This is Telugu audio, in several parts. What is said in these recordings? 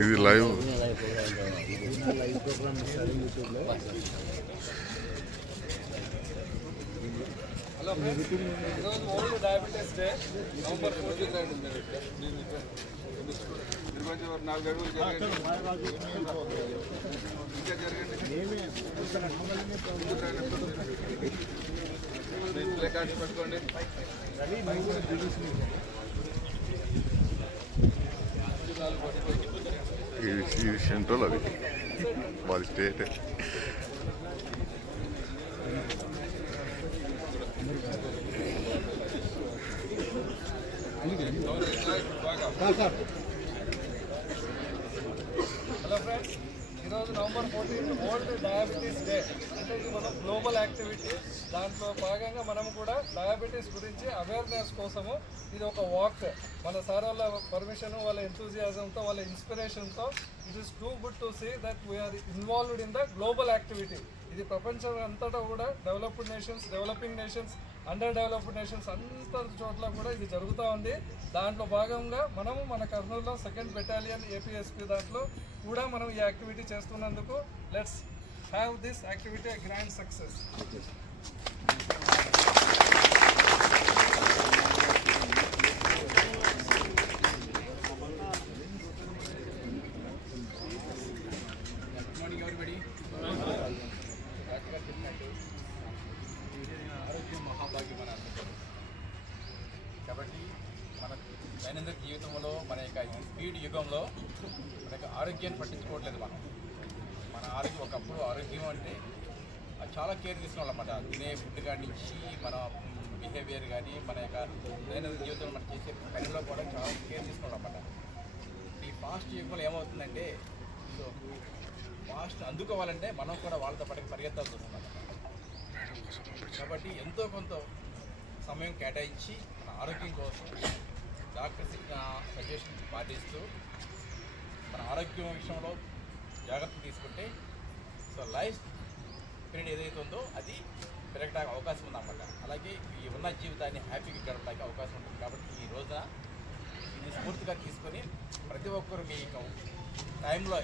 ఇది లైవ్ హలో ఫ్రెండ్స్, ఈరోజు వరల్డ్ డయాబెటీస్ డే నవంబర్ 14 పెట్టుకోండి. ఈ సెంట్రల్ అది వాళ్ళ స్టేట్. హలో ఫ్రెండ్స్, ఈరోజు నవంబర్ 14 వరల్డ్ డయాబెటీస్ డే. అంటే ఇది మన గ్లోబల్ యాక్టివిటీ. దాంట్లో భాగంగా మనం కూడా డయాబెటీస్ గురించి అవేర్నెస్ కోసము ఇది ఒక వాక్. మన సార్ వాళ్ళ పర్మిషన్, వాళ్ళ ఎంతూజియాజంతో, వాళ్ళ ఇన్స్పిరేషన్తో it is too good to see that we're involved in the global activity. ఇది ప్రపంచం అంతటా కూడా developed nations, developing nations, underdeveloped nations అంత చోట్ల కూడా ఇది జరుగుతూ ఉంది. దాంట్లో భాగంగా మనము మన కర్నూలులో 2nd బెటాలియన్ APSP దాంట్లో కూడా మనం ఈ యాక్టివిటీ చేస్తున్నందుకు let's have this activity a grand success. కాబట్టి మన దైనందిన జీవితంలో మన యొక్క స్పీడ్ యుగంలో మన యొక్క ఆరోగ్యాన్ని పట్టించుకోవట్లేదు. మన ఆరోగ్యం ఒకప్పుడు ఆరోగ్యం అంటే చాలా కేర్ తీసుకున్నాం అన్నమాట. తినే ఫుడ్ కాడి నుంచి మన బిహేవియర్ కానీ మన యొక్క దైనందిన జీవితంలో మనం చేసే పనిలో కూడా చాలా కేర్ తీసుకున్నాం అన్నమాట. ఈ ఫాస్ట్ యుగంలో ఏమవుతుందంటే సో ఫాస్ట్ అందుకోవాలంటే మనం కూడా వాళ్ళతో పాటు పరిగెత్తాల్సి వస్తుంది. కాబట్టి ఎంతో కొంత సమయం కేటాయించి మన ఆరోగ్యం కోసం డాక్టర్స్ ఇచ్చిన సజెషన్ పాటిస్తూ మన ఆరోగ్యం విషయంలో జాగ్రత్తలు తీసుకుంటే సో లైఫ్ పీరియడ్ ఏదైతే ఉందో అది పెరగడానికి అవకాశం ఉందన్నమాట. అలాగే ఈ ఉన్న జీవితాన్ని హ్యాపీగా గడపడానికి అవకాశం ఉంటుంది. కాబట్టి ఈ రోజున ఇది స్ఫూర్తిగా తీసుకొని ప్రతి ఒక్కరు మీ టైంలో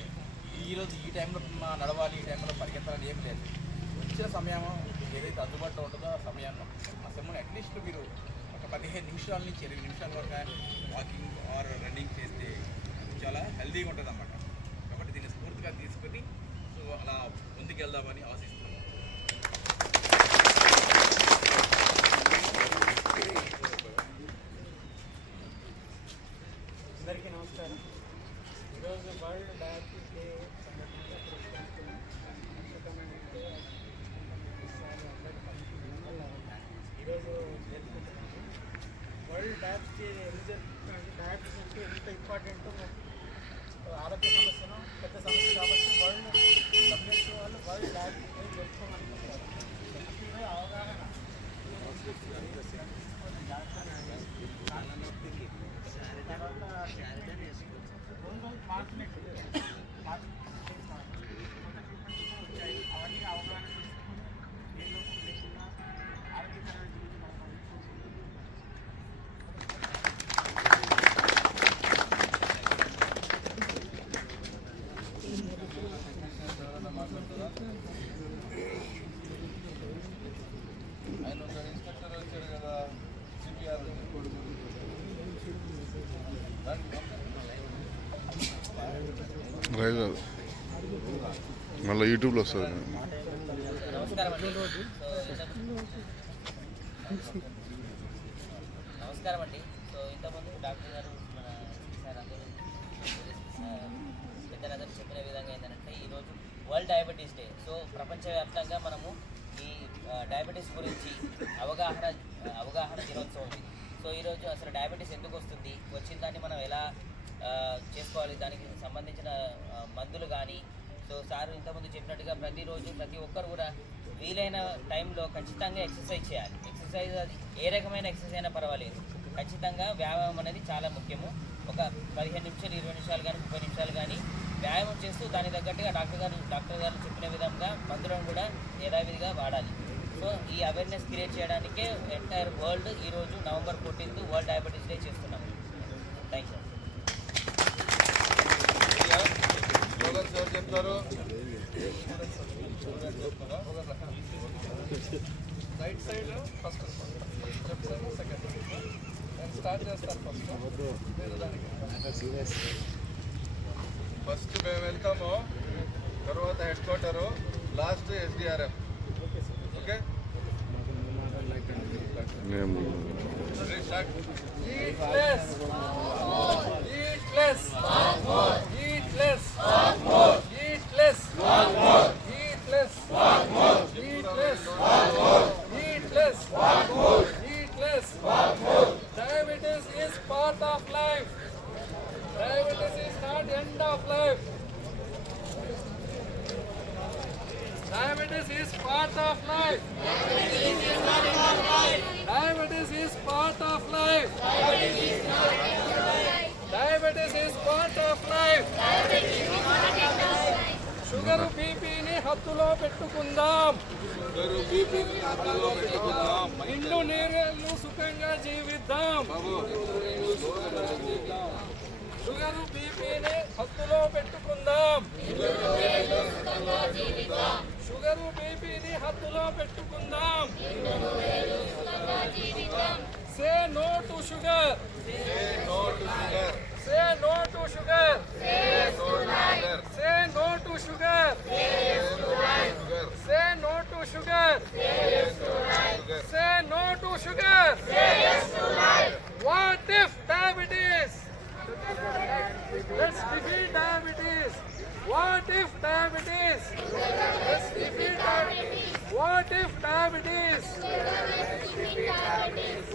ఈరోజు ఈ టైంలో నడవాలి, ఈ టైంలో పరిగెత్తాలని ఏం లేదు. వచ్చిన సమయం ఏదైతే అందుబాటులో ఉంటుందో ఆ సమయాన్ని అట్లీస్ట్ మీరు ఒక 15 నిమిషాల నుంచి 20 నిమిషాల వరకు వాకింగ్ ఆర్ రన్నింగ్ చేస్తే చాలా హెల్తీగా ఉంటుంది అన్నమాట. కాబట్టి దీన్ని స్ఫూర్తిగా తీసుకొని సో అలా ముందుకెళ్దామని ఆశిస్తున్నాను. అందరికీ నమస్కారం. ఈరోజు వరల్డ్ డయాబెటీస్ డే ఈరోజు వరల్డ్ డయాబెటీస్ డే డయాబెటీస్ అంటే ఎంత ఇంపార్టెంట్ ఆరోగ్య సమస్యను పెద్ద సమస్య కాబట్టి వరల్డ్ వాళ్ళు వరల్డ్ డయాబెటీస్ డే జరుపుకోమనుకుంటారు. అవగాహన అవన్నీ అవగాహన తీసుకుని ఏ లోపం లేకుండా ఆరోగ్యకరమైన ఆయన ఒక ఇన్స్పెక్టర్ వచ్చాడు కదా CPR మళ్ళీ యూట్యూబ్లో వస్తుంది. నమస్కారం అండి. సో ఇంతకుముందు డాక్టర్ గారు మన సార్ అందరూ పెద్దలందరూ చెప్పిన విధంగా ఏంటంటే ఈరోజు వరల్డ్ డయాబెటీస్ డే. సో ప్రపంచవ్యాప్తంగా మనము ఈ డయాబెటీస్ గురించి అవగాహన దినోత్సవం ఉంది. సో ఈరోజు అసలు డయాబెటీస్ ఎందుకు వస్తుంది, వచ్చిన దాన్ని మనం ఎలా చేసుకోవాలి, దానికి సంబంధించిన మందులు కానీ. సో సార్ ఇంతకుముందు చెప్పినట్టుగా ప్రతిరోజు ప్రతి ఒక్కరు కూడా వీలైన టైంలో ఖచ్చితంగా ఎక్సర్సైజ్ చేయాలి. ఎక్సర్సైజ్ అది ఏ రకమైన ఎక్సర్సైజ్ అయినా పర్వాలేదు, ఖచ్చితంగా వ్యాయామం అనేది చాలా ముఖ్యము. ఒక 15 నిమిషాలు, 20 నిమిషాలు కానీ 30 నిమిషాలు కానీ వ్యాయామం చేస్తూ దాని తగ్గట్టుగా డాక్టర్ గారు చెప్పిన విధంగా మందులను కూడా యథావిధిగా వాడాలి. సో ఈ అవేర్నెస్ క్రియేట్ చేయడానికే ఎంటైర్ వరల్డ్ ఈరోజు నవంబర్ 14 వరల్డ్ డయాబెటీస్ డే చేస్తున్నాము. Thank you. ఫస్ట్ చెప్తాను సెకండ్ నేను స్టార్ట్ చేస్తాను ఫస్ట్ మీరు దానికి ఫస్ట్ మేము వెళ్తాము, తర్వాత head quarter, last SDRF. Okay మేము Eat less. Eat less. Eat less. Eat less. Eat less. Eat less. Eat less. Eat less. Diabetes is part of life. Diabetes is not end of life. Diabetes is part of life. Diabetes is part of life. Diabetes is part of life. Sugar బీపీని హద్దులో పెట్టుకుందాం. నిండు నీరేళ్ళు సుఖంగా జీవిద్దాం. షుగర్ బీపీని హద్దులో పెట్టుకుందాం. షుగర్ బీపీని హద్దులో పెట్టుకుందాం. Say no to sugar. Say no to sugar. Say no to sugar. Say no to sugar. Say no to sugar. Say no to sugar. What if diabetes? Let's defeat diabetes. What if diabetes? Let's defeat diabetes. What if diabetes?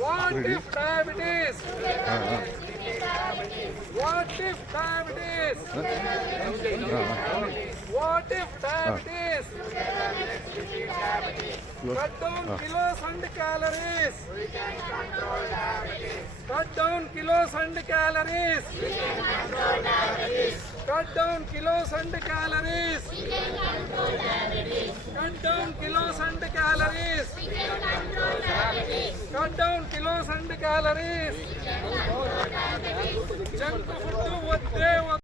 What if diabetes? What if diabetes? What if diabetes? Cut down kilos and calories. Cut down kilos and calories. Cut down kilos and calories. Cut down kilos and calories. Cut down kilos and calories. Junk food